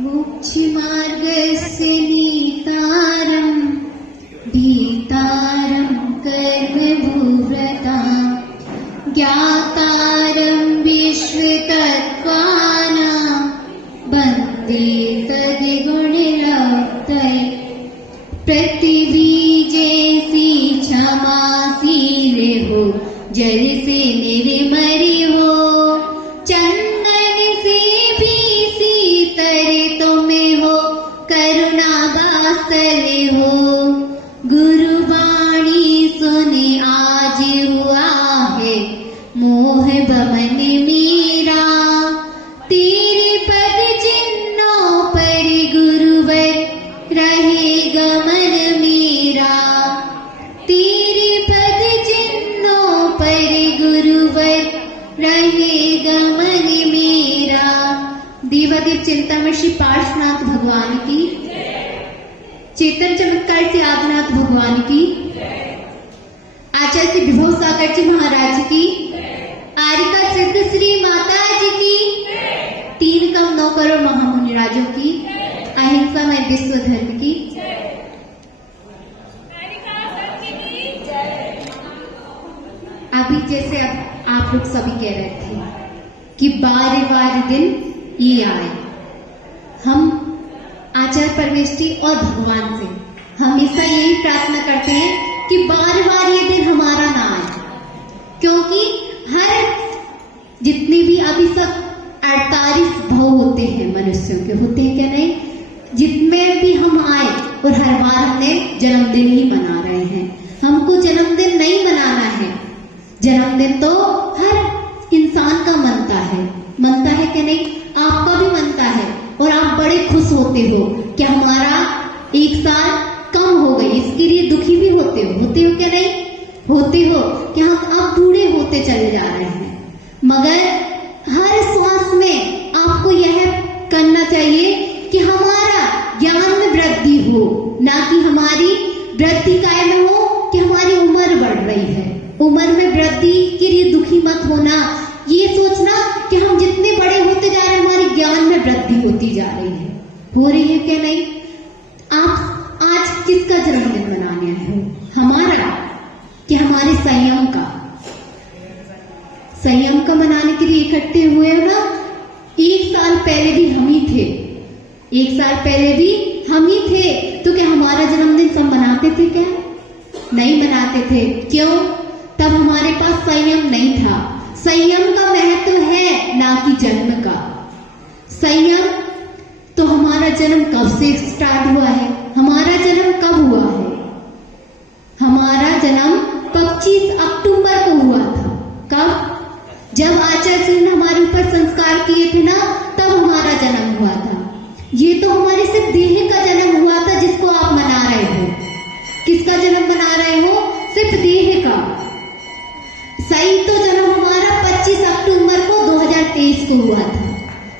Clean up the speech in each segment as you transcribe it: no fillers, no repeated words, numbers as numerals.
मोक्षमार्गस्य नीतारं भीतारं कर्मभूव्रता ज्ञातारं विश्वतत्त्वानां वन्दे तद्गुणलब्धये पृथ्वी जैसी क्षमाशील हो जल से निर्मल हो चंदन से भी शीतल तुम हो करुणा वात्सल हो गुरुवाणी सुने आज हुआ है मोह बमन मेरा तेरे पद चिन्हों पर गुरुवर रहेगा मन मेरा तेरे पद चिन्हों पर गुरुवर रहेगा मन मेरा। देवादेव चिंतामणि श्री पार्श्वनाथ भगवान की, चेतन चमत्कार से आदिनाथ भगवान की, आचार्य श्री विभव सागर जी महाराज की, आरिका सिद्ध श्री माता जी की, 3,9 करोड़ महामुनि राजों की, अहिंसा में विश्व धर्म की। अभी जैसे आप लोग सभी कह रहे थे कि बार बार दिन ये आए, हम आचार्य परमेश जी और भगवान से हमेशा यही प्रार्थना करते हैं कि बार बार ये दिन हमारा ना आए, क्योंकि हर जितने भी अभी सब 48 भव होते हैं मनुष्यों के, होते हैं क्या नहीं, जितने भी हम आए और हर बार हमने जन्मदिन ही मना रहे हैं। हमको जन्मदिन नहीं मनाना है, जन्मदिन तो हर इंसान का मनता है कि नहीं, आपका भी मनता है और आप बड़े खुश होते हो कि हमारा 1 साल कम हो गई, इसके लिए दुखी भी होते हो क्या नहीं, होते हो कि हम अब बूढ़े होते चले जा रहे हैं। मगर हर श्वास में आपको यह करना चाहिए कि हमारा ज्ञान में वृद्धि हो, ना कि हमारी वृद्धि कायम हो कि हमारी उम्र बढ़ रही है। उम्र में वृद्धि के लिए दुखी मत होना, ये सोचना कि हम जितने बड़े होते जा रहे हैं हमारी ज्ञान में वृद्धि होती जा रही है। हो रही है क्या नहीं? आप आज किसका जन्मदिन मनाने आए हो? हमारा कि हमारे संयम का? संयम का मनाने के लिए इकट्ठे हुए हो ना। 1 साल पहले भी हम ही थे, 1 साल पहले भी हम ही थे, तो क्या हमारा जन्मदिन सब मनाते थे क्या? नहीं मनाते थे। क्यों? तब हमारे पास संयम नहीं था। संयम का महत्व है ना कि जन्म का। संयम तो हमारा जन्म कब से स्टार्ट हुआ है? हमारा जन्म कब हुआ है? हमारा जन्म 25 अक्टूबर को हुआ था। कब? जब आचार्य जी ने हमारे ऊपर संस्कार किए थे ना, तब हमारा जन्म हुआ था। ये तो हमारे सिर्फ देह का जन्म हुआ था जिसको आप मना रहे हो। किसका जन्म मना रहे हो? सिर्फ देह का। सही तो जन्म हमारा 25 अक्टूबर को 2023 को हुआ था।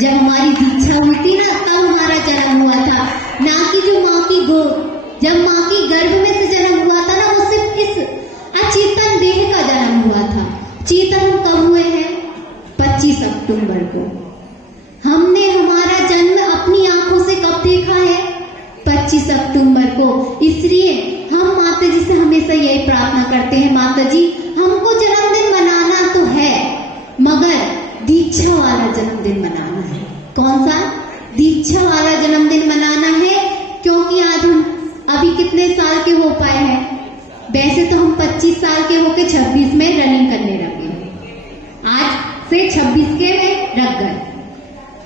जब हमारी दीक्षा हुई थी ना, तब हमारा जन्म हुआ था, ना कि जो माँ की गोद, जब माँ की गर्भ में से जन्म हुआ था ना, वो सिर्फ इस अचेतन देह का जन्म हुआ था। चेतन हम कब हुए हैं? 25 अक्टूबर को। हमने हमारा जन्म अपनी आंखों से कब देखा है? 25 अक्टूबर को। इसलिए हम माता जी से हमेशा यही प्रार्थना करते हैं, माता जी हमको जन्मदिन मनाना तो है, मगर दीक्षा वाला जन्मदिन मनाना है। कौन सा? दीक्षा वाला जन्मदिन मनाना है, क्योंकि आज हम अभी कितने साल के हो पाए हैं? वैसे तो हम 25 साल के होके 26 में रनिंग करने लगे, आज से 26 के में रख गए।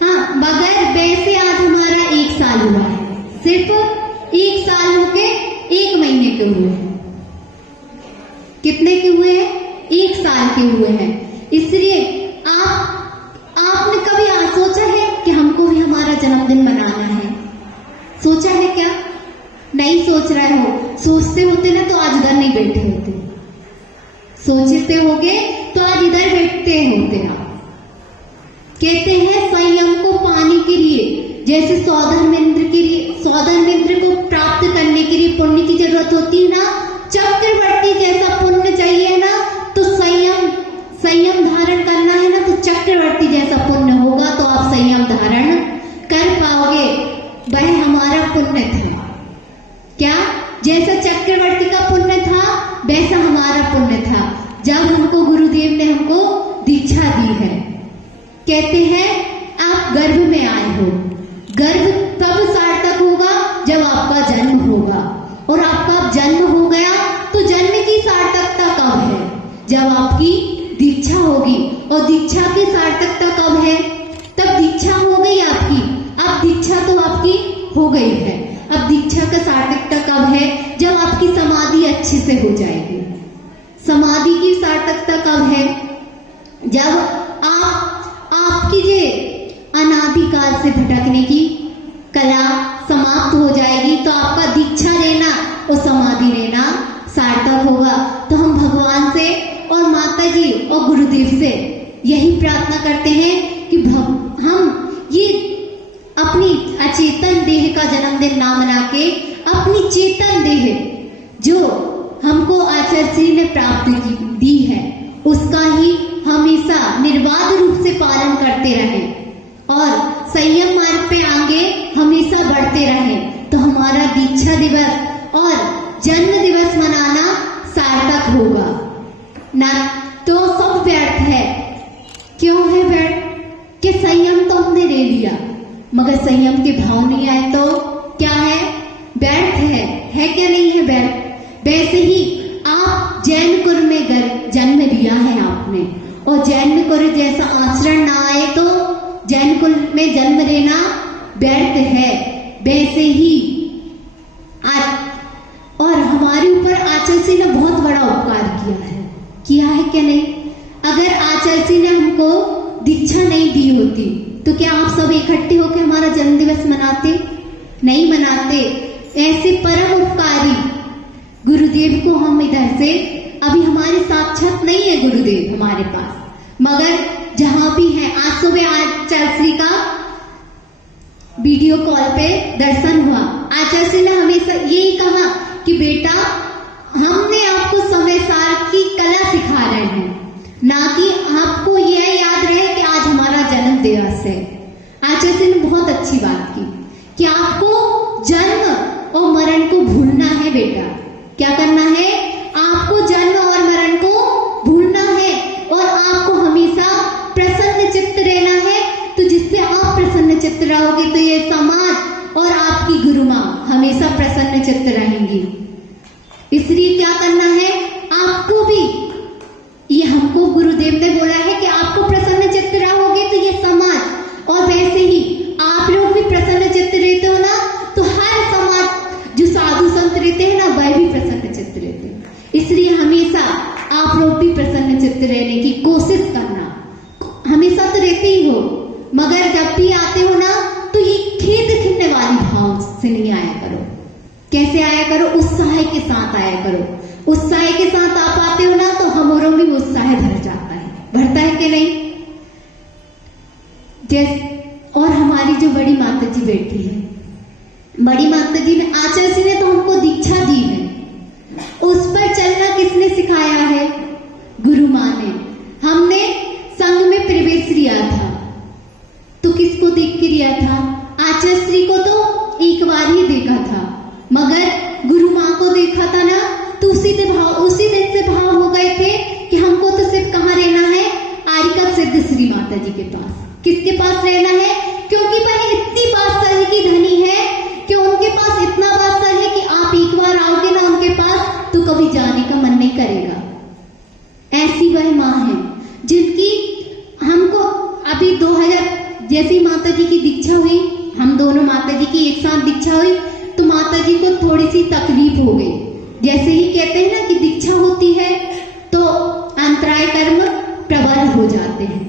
हाँ, मगर वैसे आज हमारा 1 साल हुआ है, सिर्फ 1 साल होके 1 महीने के हुए हैं। कितने के हुए हैं? 1 साल के हुए हैं। इसलिए आपने कभी सोचा है कि हमको भी हमारा जन्मदिन मनाना है? सोचा है क्या? नहीं सोच रहे हो। सोचते होते ना तो आज इधर नहीं बैठे होते, सोचते होगे तो आज इधर बैठते होते आप। कहते हैं संयम को पाने के लिए, जैसे सौधर्मेंद्र को प्राप्त करने के लिए पुण्य की जरूरत होती है ना, चक्रवर्ती जैसा पुण्य चाहिए ना, तो संयम धारण करना है ना, तो चक्रवर्ती जैसा पुण्य होगा तो आप संयम धारण कर पाओगे। पुण्य था। क्या? जैसा चक्रवर्ती का पुण्य था वैसा हमारा पुण्य था जब हमको गुरुदेव ने हमको दीक्षा दी है। कहते हैं आप गर्भ में आए हो, गर्भ तब सार्थक होगा जब आपका जन्म होगा, और आपका जन्म हो गया तो जन्म की सार्थकता कब है? जब आपकी दीक्षा होगी। और दीक्षा की सार्थकता कब है? तब दीक्षा हो गई आपकी। अब दीक्षा तो आपकी हो गई है, अब दीक्षा का सार्थकता कब है? जब आपकी समाधि अच्छे से हो जाएगी। समाधि की सार्थकता कब है? जब आपकी जे अनादिकाल से भटकने की कला समाप्त हो जाएगी तो आपका दीक्षा लेना और समाधि लेना सार्थक होगा। तो हम भगवान से और माता जी और गुरुदेव से यही प्रार्थना करते हैं कि हम ये अपनी अचेतन देह का जन्मदिन ना मना के अपनी चेतन देह जो हमको आचार्य श्री ने प्राप्त दी है उसका ही हमेशा निर्बाध रूप से पालन करते रहें और संयम मार्ग पे आगे हमेशा बढ़ते रहें, तो हमारा दीक्षा दिवस और जन्म दिवस मनाना सार्थक होगा ना। तो सब व्यर्थ है। क्यों है व्यर्थ? कि संयम तो हमने ले लिया मगर संयम के भाव नहीं आए तो क्या है? व्यर्थ है क्या नहीं है व्यर्थ? वैसे ही आप जैन कुल में जन्म लिया है आपने, और जैन कुल जैसा आचरण ना आए तो जैन कुल में जन्म लेना व्यर्थ है। वैसे ही और हमारे ऊपर आचार्य जी ने बहुत बड़ा उपकार किया है क्या नहीं? अगर आचार्य जी ने हमको दीक्षा नहीं दी होती तो क्या आप सब इकट्ठे होकर हमारा जन्म दिवस मनाते? नहीं मनाते। ऐसे परम उपकारी गुरुदेव को हम इधर से, अभी हमारे साक्षात नहीं है गुरुदेव हमारे पास, मगर जहां भी है, आज सुबह आचार्य श्री का वीडियो कॉल पे दर्शन हुआ। आचार्य श्री ने हमेशा यही कहा कि बेटा हमने आपको समय सार की कला सिखा रहे हैं, ना कि आपको यह याद रहे कि आज हमारा जन्म दिवस है। आचार्य श्री ने बहुत अच्छी बात की कि आपको जन्म और मरण को भूलना है बेटा। क्या करना है? आपको जन्म और मरण को भूलना है और आपको हमेशा प्रसन्न चित्त रहना है। तो जिससे आप प्रसन्न चित्त रहोगे तो ये समाज और आपकी गुरु माँ हमेशा प्रसन्न चित्त रहेंगी। इसलिए क्या करना है? आपको भी, ये हमको गुरुदेव ने बोला है कि आपको प्रसन्न चित्त रहोगे तो ये समाज, और वैसे ही आप लोग भी प्रसन्न चित्त रहते हो ना तो हर समाज जो साधु संत रहते हैं ना वह भी प्रसन्न चित्त रहते हैं। इसलिए हमेशा आप लोग भी प्रसन्न चित्त रहने की कोशिश करना। हमेशा तो रहते ही हो, मगर जब भी आते हो ना तो ये खेद खिलने वाली भाव से नहीं आया करो। कैसे आया करो? उत्साह के साथ आया करो। उत्साह के साथ आप आते हो ना तो हमारों में उत्साह भर जाता है, भरता है कि नहीं? और हमारी जो बड़ी माता जी बैठी है, बड़ी माता जी ने, आचार्य जी ने तो हमको दीक्षा दी है, उस पर चलना किसने सिखाया है? गुरु माँ ने। हमने संघ में प्रवेश लिया था तो किसको देख के लिया था? आचार्य श्री को तो एक बार ही देखा था, मगर गुरु माँ को देखा था ना तो उसी दिन से भाव हो गए थे कि हमको तो सिर्फ कहाँ रहना है? आरिका सिद्ध श्री माता जी के पास। किसके पास रहना है? क्योंकि वह इतनी बादशाही की धनी है कि उनके पास इतना बादशाह है कि आप एक बार आओगे ना उनके पास तो कभी जाने का मन नहीं करेगा। ऐसी वह माँ है जिनकी हमको अभी 2000 जैसी माता जी की दीक्षा हुई, हम दोनों माता जी की एक साथ दीक्षा हुई तो माता जी को थोड़ी सी तकलीफ हो गई। जैसे ही कहते हैं ना कि दीक्षा होती है तो अंतराय कर्म प्रबल हो जाते हैं,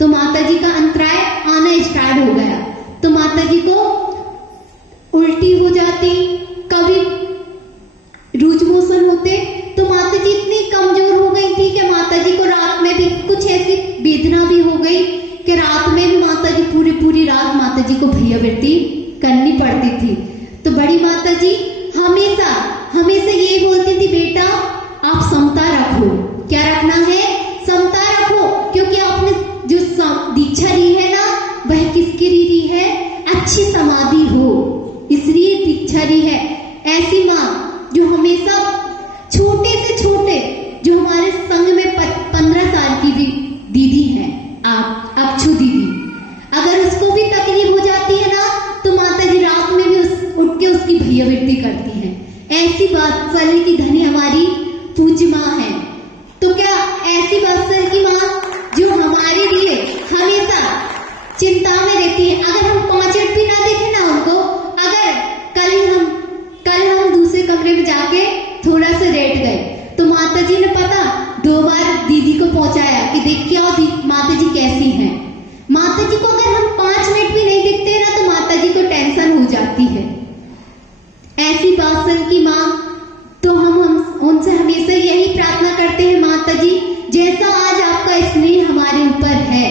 तो माता जी का अंतराय आना स्टार्ट हो गया। तो माता जी को उल्टी हो जाती, कभी लूज मोशन होते, तो माता जी इतनी कमजोर हो गई थी कि माता जी को रात में भी कुछ ऐसी वेदना भी हो गई कि रात में भी माता जी पूरी रात माता जी को भैयावृत्ति करनी पड़ती थी। तो बड़ी माता जी हमेशा ये बोलती थी, बेटा आप समता रखो। क्या रखना है? समता रखो, क्योंकि आपने जो दीक्षा ली है ना वह किसके लिए ली है? अच्छी समाधि हो, इसलिए भरी है, ऐसी माँ जो हमेशा छोटे से छोटे, जो हमारे संग में 15 साल की दीदी है, आप अक्षु दीदी, अगर उसको भी तकलीफ हो जाती है ना तो माता जी रात में भी उठ के उसकी भैयावृत्ति करती हैं। ऐसी वात्सल्य की धनी हमारी पूज्य माँ है। तो क्या ऐसी वात्सल्य की माँ जो हमारे लिए हमेशा चिंता में रहती है, अगर हम 5 मिनट भी ना देखें ना उनको, अगर कल हम दूसरे कमरे में जाके थोड़ा सा लेट गए तो माता जी ने पता 2 बार दीदी को पहुंचाया कि देख क्या माता जी कैसी हैं। माता जी को अगर हम 5 मिनट भी नहीं दिखते ना तो माता जी को टेंशन हो जाती है। ऐसी वात्सल्य की माँ तो हम उनसे हमेशा यही प्रार्थना करते हैं, माता जी जैसा आज आपका स्नेह हमारे ऊपर है,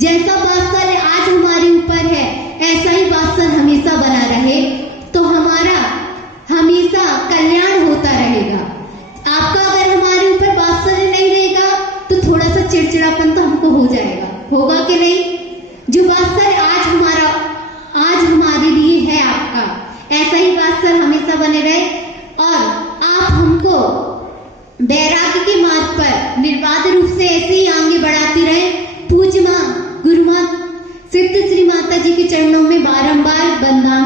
जैसा वात्सल्य आज हमारे ऊपर है, ऐसा ही वात्सल्य हमेशा बना रहे तो हमारा हमेशा कल्याण होता रहेगा। आपका अगर हमारे ऊपर वात्सल्य नहीं रहेगा तो थोड़ा सा चिड़चिड़ापन तो हमको हो जाएगा, होगा कि नहीं? जो वात्सल्य आज हमारे लिए है आपका, ऐसा ही वात्सल्य हमेशा बने रहे और आप हमको वैराग्य के मार्ग पर निर्बाध रूप से ऐसे ही आगे बढ़ाती रहे। पूज्य माँ गुरु माँ सिद्ध श्री माता जी के चरणों में बारंबार वंदना